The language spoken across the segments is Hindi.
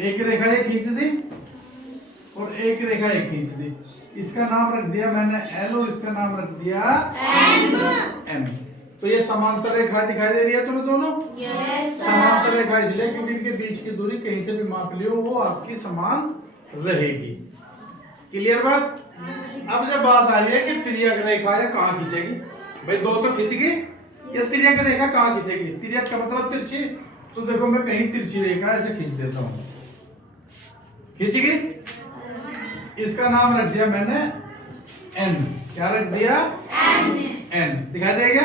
एक रेखा ये खींच दी और एक रेखा ये खींच दी। इसका नाम रख दिया मैंने एल और इसका नाम रख दिया एम। तो ये समांतर रेखा दिखाई दे रही है तुम्हें दोनों? समांतर रेखा इसलिए क्योंकि इनके बीच की दूरी कहीं से भी माप लियो वो आपकी समान रहेगी। क्लियर बात? अब जब बात आ रही है कि तिर्यक रेखा या कहाँ खींचेगी, भाई दो तो खींच गई, ये तिर्यक रेखा कहाँ खींचेगी? तिर्यक का मतलब तिरछी। तो देखो मैं कहीं तिरछी रेखा ऐसे खींच देता हूँ, खींच गई। इसका नाम रख दिया मैंने एन। क्या रख दिया? एन। दिखाई देगा?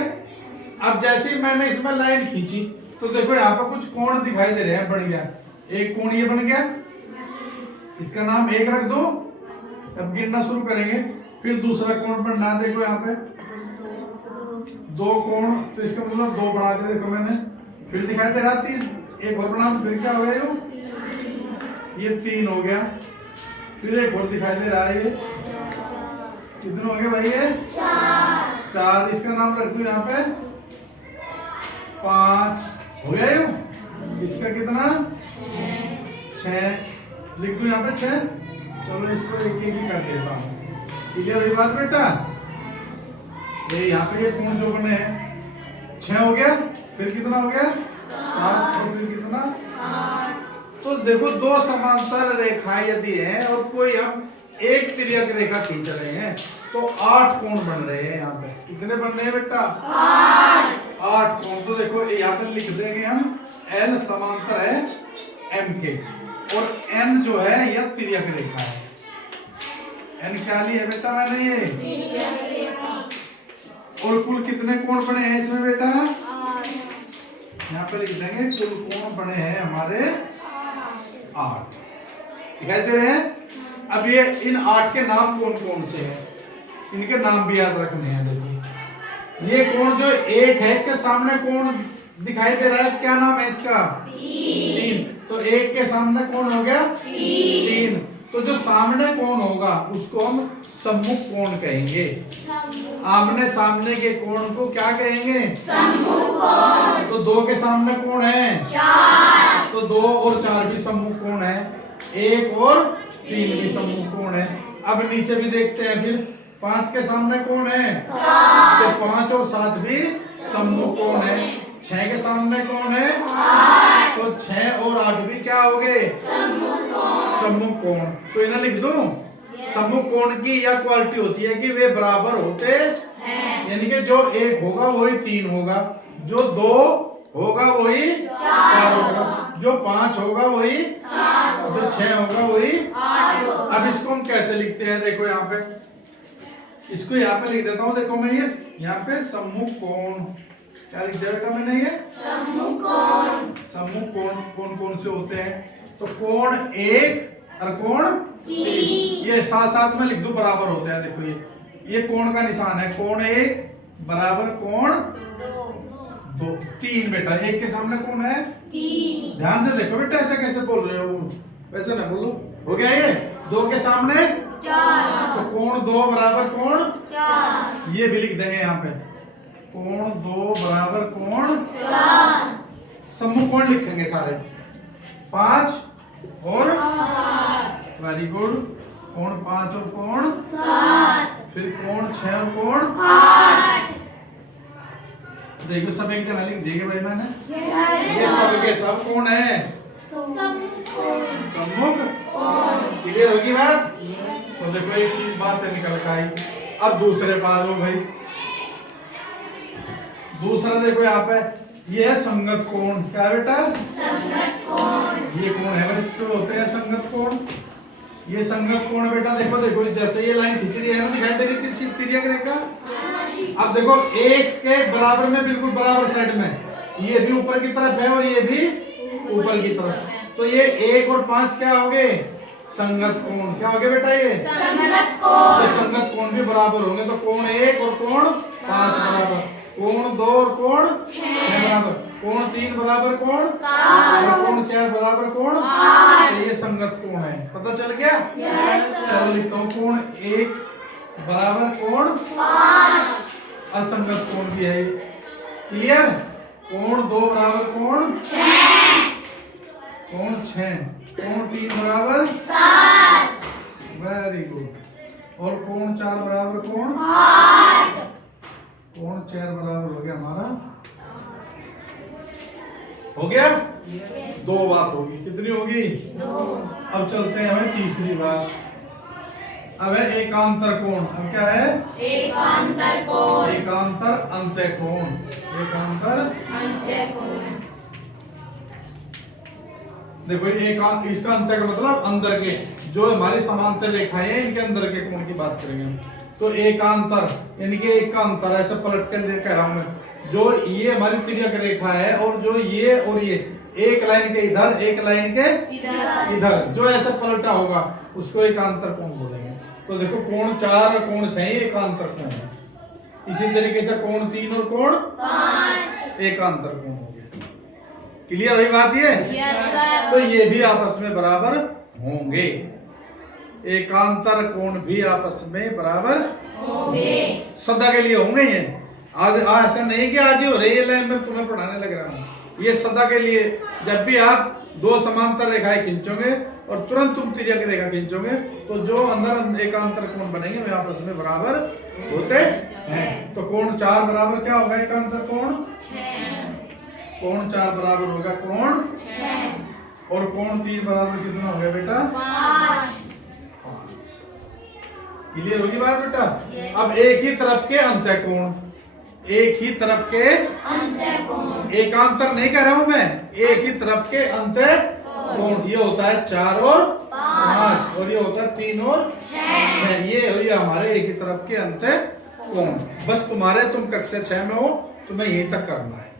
अब जैसे ही मैंने इसमें लाइन खींची तो देखो यहाँ पर कुछ कोण दिखाई दे रहे हैं, बन गया एक कोण, ये बन गया, इसका नाम एक रख दो। अब गिनना शुरू करेंगे, फिर दूसरा कोण बनना, देखो यहाँ पे दो कोण, तो इसका मतलब दो बना दे। देखो मैंने फिर दिखाई दे रहा तीन, एक और बना, फिर क्या हो गया ये तीन हो गया। फिर एक और दिखाई दे रहा है, ये कितने हो गए भाई? ये चार। इसका नाम रख दो यहाँ पे पांच हो गया यू। इसका कितना? छह। लिख दो यहाँ पे छह। चलो इसको एक एक ही कर देता हूँ। क्लियर हुई बात बेटा? ये यहाँ पे ये कोण जो बने हैं 6 हो गया, फिर कितना हो गया? 7, और फिर कितना? 8। तो देखो दो समांतर रेखाएं यदि हैं और कोई हम एक तिर्यक रेखा खींच रहे हैं तो 8 कोण बन रहे हैं। यहाँ पे कितने बन रहे हैं बेटा? 8 कोण। तो देखो यहाँ पे लिख देंगे हम L समांतर है M के, और N जो है यह तिर्यक रेखा है। N क्या ली है बेटा मैंने? ये तिर्यक रेखा। और कुल कितने कोण बने हैं इसमें बेटा? 8। यहाँ पे लिख देंगे कुल कोण बने हैं हमारे 8। दिखाई दे रहे हैं? अब ये इन 8 के नाम कौन कौन से हैं, इनके नाम भी याद रखने हैं। देखो ये कोण जो एक है, इसके सामने कोण दिखाई दे रहा है, क्या नाम है इसका? 3। तो एक के सामने कोण हो गया 3। तो जो सामने कोण होगा उसको हम सम्मुख कोण कहेंगे। आमने सामने के कोण को क्या कहेंगे? सम्मुख कोण। तो 2 के सामने कोण है 4, तो 2 और 4 भी सम्मुख कोण है, 1 और 3 भी सम्मुख कोण है। अब नीचे भी देखते हैं, फिर 5 के सामने कोण है 7, तो 5 और 7 भी सम्मुख कोण है। 6 के सामने कोण है 8, तो 6 और 8 भी क्या हो गए? सम्मुख कोण। तो इन्हें लिख दूं? सम्मुख कोण की यह क्वालिटी होती है कि वे बराबर होते हैं, यानी कि जो 1 होगा वही 3 होगा, जो 2 होगा वही 4 होगा, जो 5 होगा वही 7, जो 6 होगा वही 8 होगा। अब इसको हम कैसे लिखते हैं? देखो यहाँ पे, इसको यहाँ पे लिख देता हूँ। देखो मैं ये यहाँ पे सम्मुख कोण क्या लिख दिया बेटा मैंने? ये सम्मुख कोण। सम्मुख कोण कौन कौन से होते हैं? तो कोण 1 और कोण 3, ये साथ साथ में लिख दो, बराबर होते हैं। देखो ये कोण का निशान है, कोण 1 बराबर कोण 2, 3 बेटा। 1 के सामने कौन है? 3। ध्यान से देखो बेटा, ऐसे कैसे बोल रहे हो? वैसे ना बोलो। हो गया ये 2 के सामने 4, तो कोण 2 बराबर कोण 4। ये भी लिख देंगे यहाँ पे, कोण 2 बराबर कोण 4। सम्मुख कोण लिखेंगे सारे, 5 और 8। Very good. कोण 5 और कोण 7, फिर कोण 6 और कोण 8। देखो सब एक जगह लिख देंगे भाई मैंने। ये सब के सब कौन है? सम्मुख कोण। क्लियर होगी बात? तो देखो एक चीज बात निकल के आई। अब दूसरे पास हो भाई, दूसरा देखो यहाँ पे ये है संगत कोण। क्या बेटा? संगत कोण। ये कोण है बच्चों, होते हैं संगत कोण। ये संगत कोण बेटा देखो, देखो जैसे ये लाइन खींच रही है ना, दिखाई दे रही है तिर्यक रेखा। अब देखो 1 के बराबर में, बिल्कुल बराबर साइड में, ये भी ऊपर की तरफ है और ये भी ऊपर की तरफ, तो ये 1 और 5 क्या हो गए? संगत कोण। क्या हो गया बेटा? ये संगत कोण। तो संगत कोण भी बराबर होंगे, तो कोण 1 और कोण 5 बराबर, कोण 2 और कोण 6 बराबर, कोण 3 बराबर कोण 7, और कोण 4 बराबर कोण 8। तो ये संगत कोण है। पता चल गया? चलो लिखता हूँ, कोण 1 बराबर कोण 5, असंगत कोण भी है। क्लियर? कोण 2 बराबर कोण 6, कोण 6, कोण 3 बराबर 7, वेरी गुड। और कोण 4 बराबर कोण 8, कोण 4 बराबर हो गया हमारा, हो गया। दो बात होगी, कितनी होगी 2। अब चलते हैं हमें तीसरी बात। अब है एकांतर कोण। अब क्या है एकांतर कोण, एकांतर अंत्यकोण, एकांतर अंत्यकोण। देखो इसका अंतर का मतलब अंदर के जो हमारी समांतर रेखाएं हैं इनके अंदर के कोण की बात करेंगे हम। तो एकांतर यानी कि एक का अंतर, ऐसे पलट कर कह रहा हूं मैं, जो ये हमारी तिर्यक रेखा है और जो ये और ये एक लाइन के इधर एक लाइन के इधर जो ऐसा पलटा होगा उसको एकांतर कोण बोलेंगे। तो देखो कोण 4 और कोण 6 एकांतर कोण है। इसी तरीके से कोण 3 और कोण 5 एकांतर कोण हो गया। क्लियर हुई बात ये? Yes sir. तो ये भी आपस में बराबर होंगे, एकांतर कोण भी आपस में बराबर होंगे, सदा के लिए होंगे। ये आज ऐसा नहीं कि आज ही हो रही है लाइन में तुम्हें पढ़ाने लग रहा हूँ, ये सदा के लिए। जब भी आप दो समांतर रेखाएं खींचोगे और तुरंत तुम तिर्यक रेखा खींचोगे तो जो अंदर एकांतर कोण बनेंगे वे आपस में बराबर होते हैं। तो कोण 4 बराबर क्या होगा एकांतर कोण 6, कोण 4 बराबर होगा कोण 6 और कोण 3 बराबर कितना हो गया बेटा 5। क्लियर होगी बात बेटा? अब एक ही तरफ के अंत्यकोण, एक ही तरफ के अंत्यकोण, एकांतर नहीं कह रहा हूं मैं, एक ही तरफ के अंत्यकोण, ये होता है 4 और 5 और ये होता है 3 और 6। ये हुई हमारे एक ही तरफ के अंत्यकोण। बस तुम कक्षा 6 में हो, तुम्हें यहीं तक करना है।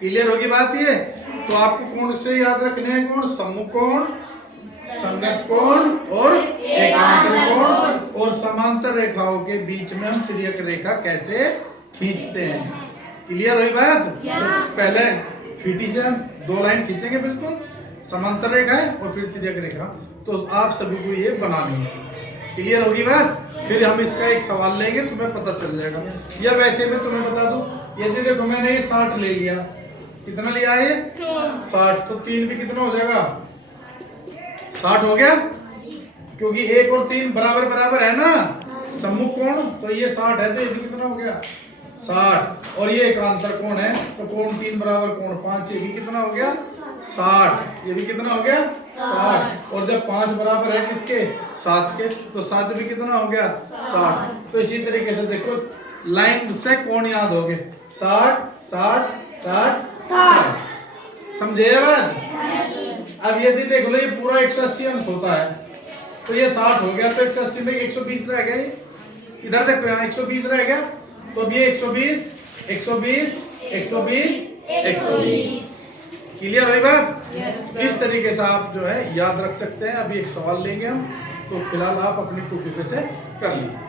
क्लियर होगी बात ये? तो आपको कोण से याद रखने हैं कोण सम्मुख कोण, संगत कोण और एकांतर कोण। और समांतर रेखाओं के बीच में हम तिर्यक रेखा कैसे खींचते हैं। क्लियर हुई बात? तो पहले फीटी से हम 2 लाइन खींचेंगे बिल्कुल समांतर रेखा है और फिर तिर्यक रेखा, तो आप सभी को ये बनानी है। क्लियर होगी बात? फिर हम इसका एक सवाल लेंगे, तुम्हें पता चल जाएगा। या वैसे मैं तुम्हें बता दूं, यदि देखो मैंने ये 60 ले लिया, कितना लिया ये 60, तो 3 भी कितना हो जाएगा 60 हो गया, क्योंकि 1 और 3 बराबर बराबर है ना सम्मुख कोण, तो ये 60 है, तो ये भी कितना हो गया 60। और ये एकांतर कोण है तो कोण 3 बराबर कोण 5, ये भी कितना हो गया 60, ये भी कितना हो गया 60। और जब 5 बराबर है किसके 7 के, तो 7 भी कितना हो गया 60। तो इसी तरीके से देखो लाइन से कोण याद हो गए 60 60 60 60। समझे बात? अब यदि देख लो ये पूरा 180 अंश होता है तो ये 60 हो गया, तो 180 में 120 रह गया। इधर देखो यहाँ 120 रह गया, तो अब ये 120 120 120 120। क्लियर हुई बात? इस तरीके से आप जो है याद रख सकते हैं। अभी एक सवाल लेंगे हम, तो फिलहाल आप अपनी कॉपी पे से कर लीजिए।